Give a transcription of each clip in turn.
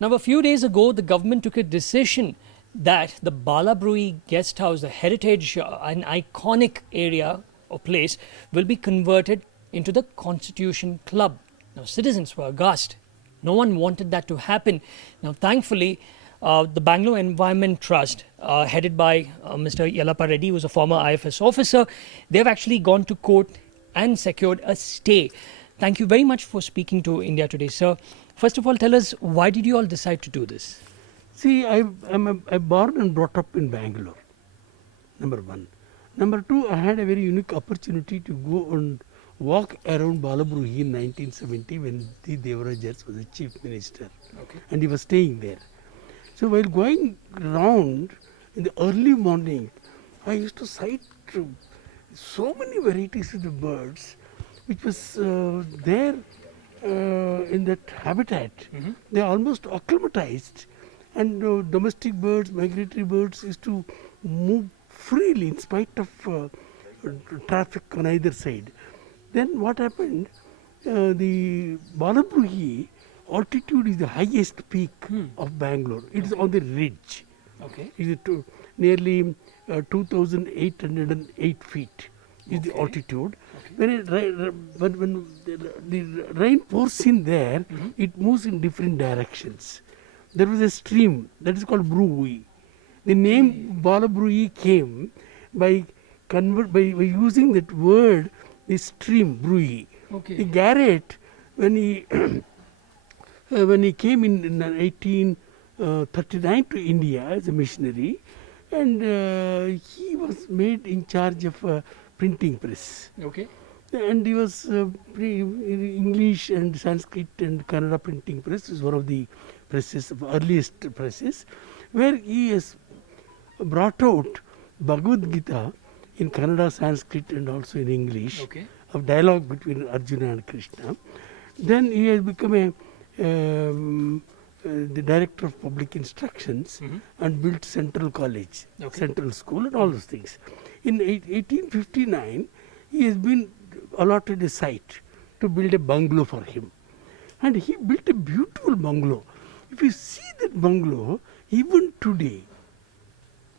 Now, a few days ago, the government took a decision that the Balabrooie Guest House, the heritage, an iconic area or place, will be converted into the Constitution Club. Now, citizens were aghast. No one wanted that to happen. Now, thankfully, the Bangalore Environment Trust, headed by Mr. Yellappa Reddy, who was a former IFS officer, they've actually gone to court and secured a stay. Thank you very much for speaking to India Today, sir. First of all, tell us, why did you all decide to do this? See, I'm born and brought up in Bangalore, number one. Number two, I had a very unique opportunity to go and walk around Balabrooie in 1970 when D. Devaraj was the chief minister. Okay. And he was staying there. So while going around in the early morning, I used to sight so many varieties of the birds which was there in that habitat. Mm-hmm. They are almost acclimatized, and domestic birds, migratory birds used to move freely in spite of traffic on either side. Then what happened, the Balabrooie altitude is the highest peak of Bangalore. It is on the ridge. Okay. It is nearly 2,808 feet is the altitude. Okay. When the rain pours in there, it moves in different directions. There was a stream that is called Brooie. The name Balabrooie came by using that word, the stream Brooie. Okay. The Garrett, when he when he came in 1839 to India as a missionary, and he was made in charge of a printing press. Okay. And he was English and Sanskrit and Kannada printing press is one of the presses, of earliest presses, where he has brought out Bhagavad Gita in Kannada, Sanskrit and also in English, Okay. of dialogue between Arjuna and Krishna. Then he has become the director of public instructions and built Central College, Central School and all those things. In 1859, he has been allotted a site to build a bungalow for him. And he built a beautiful bungalow. If you see that bungalow, even today,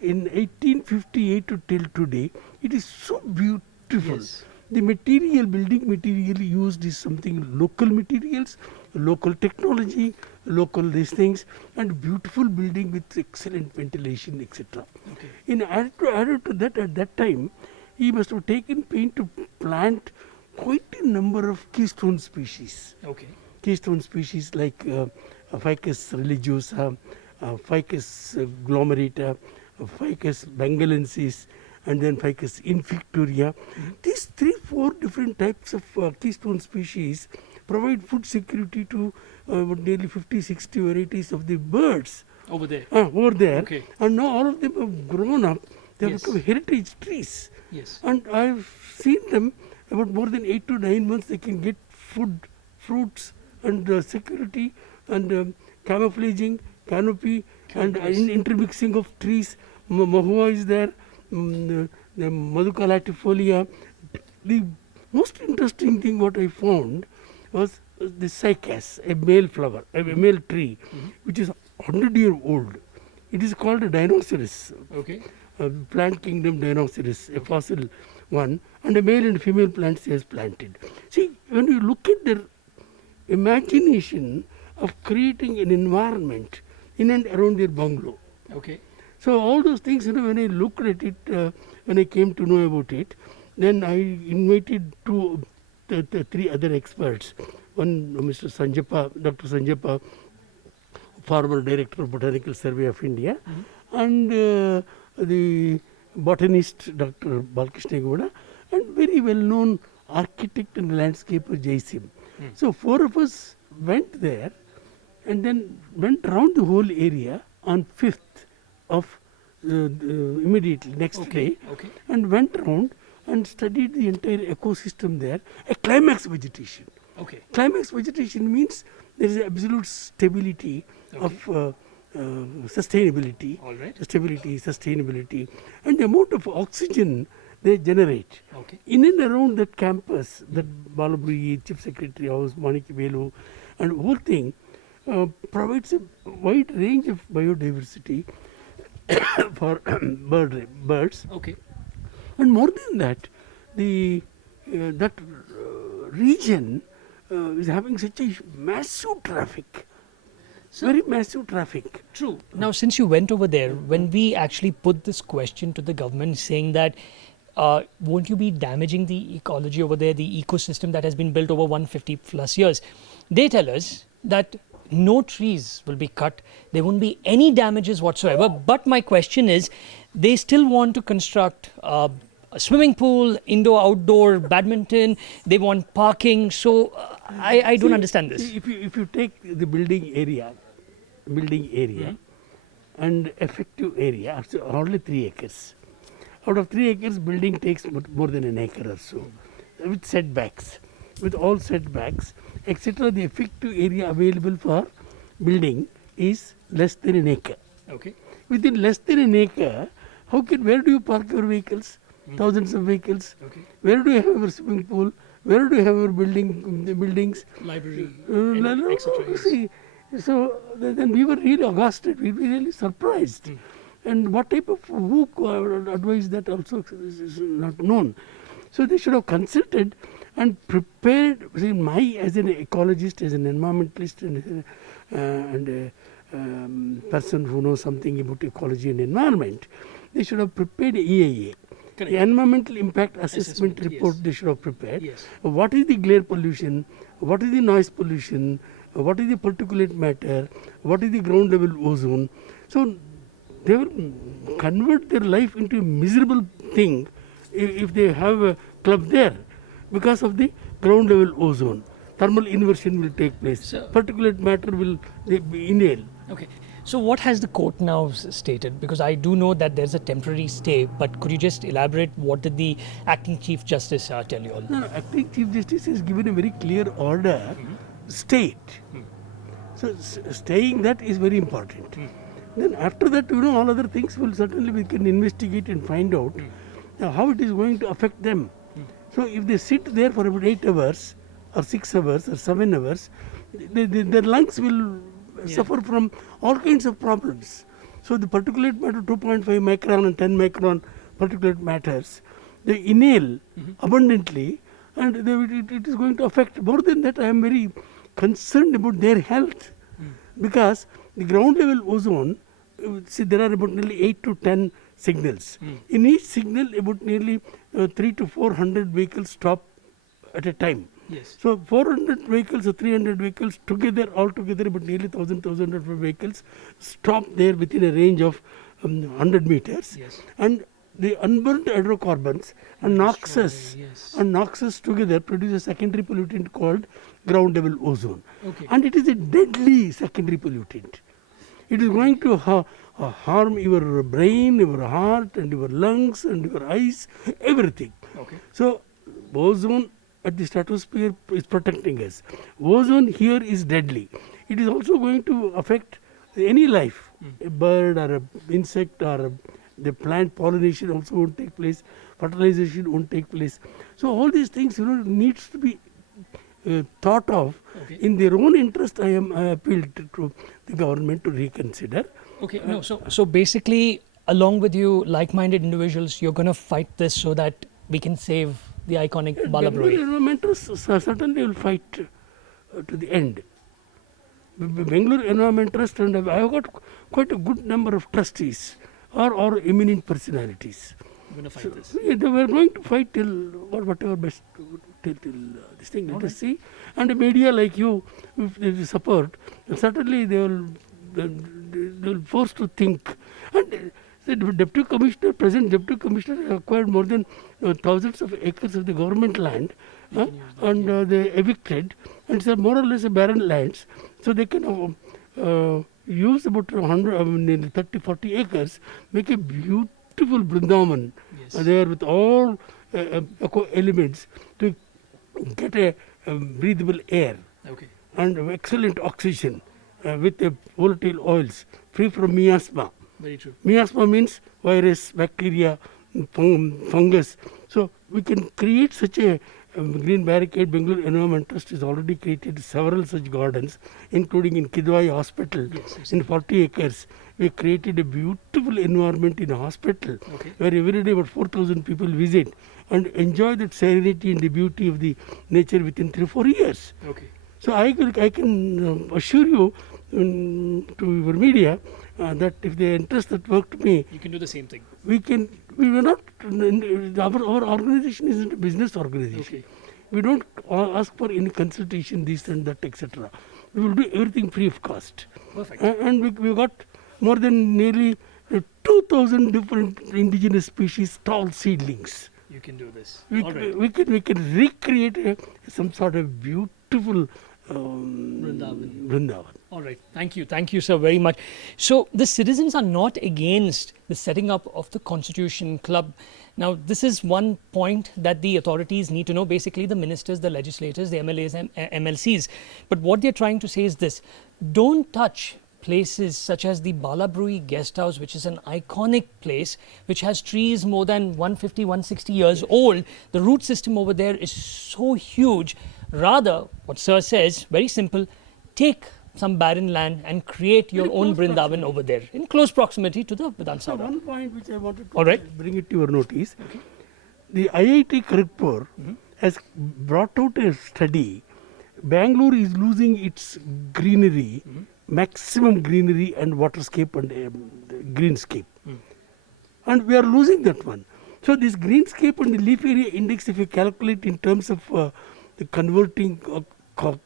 in 1858 to till today, it is so beautiful. Yes. The building material used is something local materials, local technology, local these things, and beautiful building with excellent ventilation, etc. Okay. In added to that, at that time, he must have taken pain to plant quite a number of keystone species. Okay. Keystone species like Ficus religiosa, Ficus glomerata, Ficus bengalensis, and then Ficus infictoria. These 3-4 different types of keystone species provide food security to nearly 50-60 varieties of the birds Over there. over there. Okay. And now all of them have grown up. They have Yes. become heritage trees. Yes. And I've seen them about more than 8 to 9 months. They can get food, fruits, and security, and camouflaging, canopy, and intermixing of trees. Mahua is there, the Maduka latifolia. The most interesting thing what I found was the cycas, a male flower, a male tree, which is 100-year old. It is called a Dinoceras. Okay. Plant kingdom Dinoceras, a fossil one, and a male and female plants he has planted. See, when you look at their imagination of creating an environment in and around their bungalow. Okay. So all those things, when I looked at it, when I came to know about it, then I invited the 3 other experts. One, Mr. Sanjappa, Dr. Sanjappa, former director of Botanical Survey of India, and the botanist Dr. Balkrishna Gowda, and very well-known architect and landscaper Jaisim. So 4 of us went there and then went around the whole area on 5th of immediately next day, Okay. and went around and studied the entire ecosystem there, a climax vegetation. Okay. Climax vegetation means there is absolute stability of sustainability, All right. stability, sustainability, and the amount of oxygen they generate. Okay. In and around that campus, that Balabrooie, Chief Secretary House, Manikivelu, and whole thing, provides a wide range of biodiversity for birds. Okay. And more than that, the that region is having such a massive traffic, very massive traffic. True. Now, since you went over there, when we actually put this question to the government saying that won't you be damaging the ecology over there, the ecosystem that has been built over 150 plus years, they tell us that no trees will be cut, there won't be any damages whatsoever. But my question is, they still want to construct a swimming pool, indoor, outdoor, badminton, they want parking. So I don't understand this. If you take the building area and effective area, it's hardly 3 acres. Out of 3 acres, building takes more than an acre or so, with setbacks, with all setbacks, etc. The effective area available for building is less than an acre. Okay. Within less than an acre, where do you park your vehicles? Thousands of vehicles. Okay. Where do you have your swimming pool? Where do you have your buildings? Library, etc. See, so then we were really aghast. We were really surprised. And what type of advice that also is not known. So they should have consulted and prepared. See, as an ecologist, as an environmentalist, and a person who knows something about ecology and environment, they should have prepared EIA. Correct. The environmental impact assessment report, yes. They should have prepared. Yes. What is the glare pollution? What is the noise pollution? What is the particulate matter? What is the ground level ozone? So they will convert their life into a miserable thing if they have a club there, because of the ground level ozone. Thermal inversion will take place. So, particulate matter will be inhale. Okay. So what has the court now stated? Because I do know that there's a temporary stay, but could you just elaborate what did the acting Chief Justice tell you all? No, acting Chief Justice has given a very clear order, state. So staying that is very important. Then after that, all other things will certainly we can investigate and find out how it is going to affect them. So if they sit there for about 8 hours or 6 hours or 7 hours, their lungs will suffer from all kinds of problems. So the particulate matter, 2.5 micron and 10 micron particulate matters, they inhale abundantly, and it is going to affect. More than that, I am very concerned about their health, because the ground level ozone, see, there are about nearly 8 to 10 signals. In each signal, about nearly 300 to 400 vehicles stop at a time. Yes. So 400 vehicles or 300 vehicles together, altogether about nearly 1,000 vehicles stop there within a range of 100 meters. Yes. And the unburned hydrocarbons and noxes together produce a secondary pollutant called ground level ozone. Okay. And it is a deadly secondary pollutant. It is going to harm your brain, your heart, and your lungs, and your eyes, everything. Okay. So ozone at the stratosphere is protecting us. Ozone here is deadly. It is also going to affect any life, a bird or an insect or the plant pollination also won't take place, fertilization won't take place. So all these things needs to be thought of. Okay. In their own interest. I appealed to the government to reconsider. Okay. No. So basically, along with you, like-minded individuals, you're going to fight this so that we can save the iconic Balabrooie. Environmentalists certainly will fight to the end. Bangalore Environment Trust, and I have got quite a good number of trustees or eminent personalities. We're going to fight this. They were going to fight till whatever best till this thing. Let us see. And the media like you, if they support, certainly they will force to think. And the deputy commissioner, present deputy commissioner, acquired more than thousands of acres of the government land, and they evicted, and it's more or less a barren lands. So they can use about 30-40 acres, make a beautiful Vrindavan there with all eco elements to get a breathable air. Okay. And excellent oxygen with volatile oils, free from miasma. Very true. Miasma means virus, bacteria, fungus. So we can create such a Green Barricade Bengaluru Environment Trust has already created several such gardens, including in Kidwai Hospital. Yes. In 40 acres, we created a beautiful environment in a hospital Okay. where every day about 4,000 people visit and enjoy that serenity and the beauty of the nature within 3-4 years. Okay. So I can assure you to your media that if they entrust that work to me, You can do the same thing. we will not, our organization isn't a business organization. Okay. We don't ask for any consultation, this and that, etc. We will do everything free of cost. Perfect. And we got more than nearly 2,000 different indigenous species tall seedlings. You can do this. We, All right. we can recreate some sort of beautiful Vrindavan. All right. Thank you, sir, very much. So the citizens are not against the setting up of the Constitution Club. Now, this is one point that the authorities need to know, basically the ministers, the legislators, the MLAs and MLCs. But what they're trying to say is this: don't touch places such as the Balabrooie Guest House, which is an iconic place, which has trees more than 150, 160 years old. The root system over there is so huge. Rather, what sir says, very simple, take some barren land and create your own Vrindavan over there in close proximity to the Vidhan So Sabha. one point which I wanted to All right. bring it to your notice, the IIT Kharagpur has brought out a study. Bangalore is losing its greenery, maximum greenery and waterscape and greenscape. And we are losing that one. So this greenscape and the leaf area index, if you calculate in terms of the converting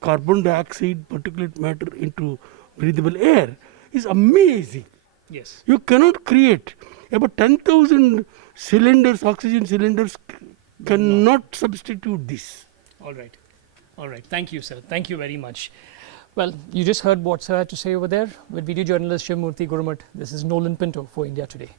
carbon dioxide, particulate matter into breathable air, is amazing. Yes. You cannot create about 10,000 cylinders, oxygen cylinders cannot substitute this. All right. All right. Thank you, sir. Thank you very much. Well, you just heard what sir had to say over there with video journalist Shivmurthy Gurumat. This is Nolan Pinto for India Today.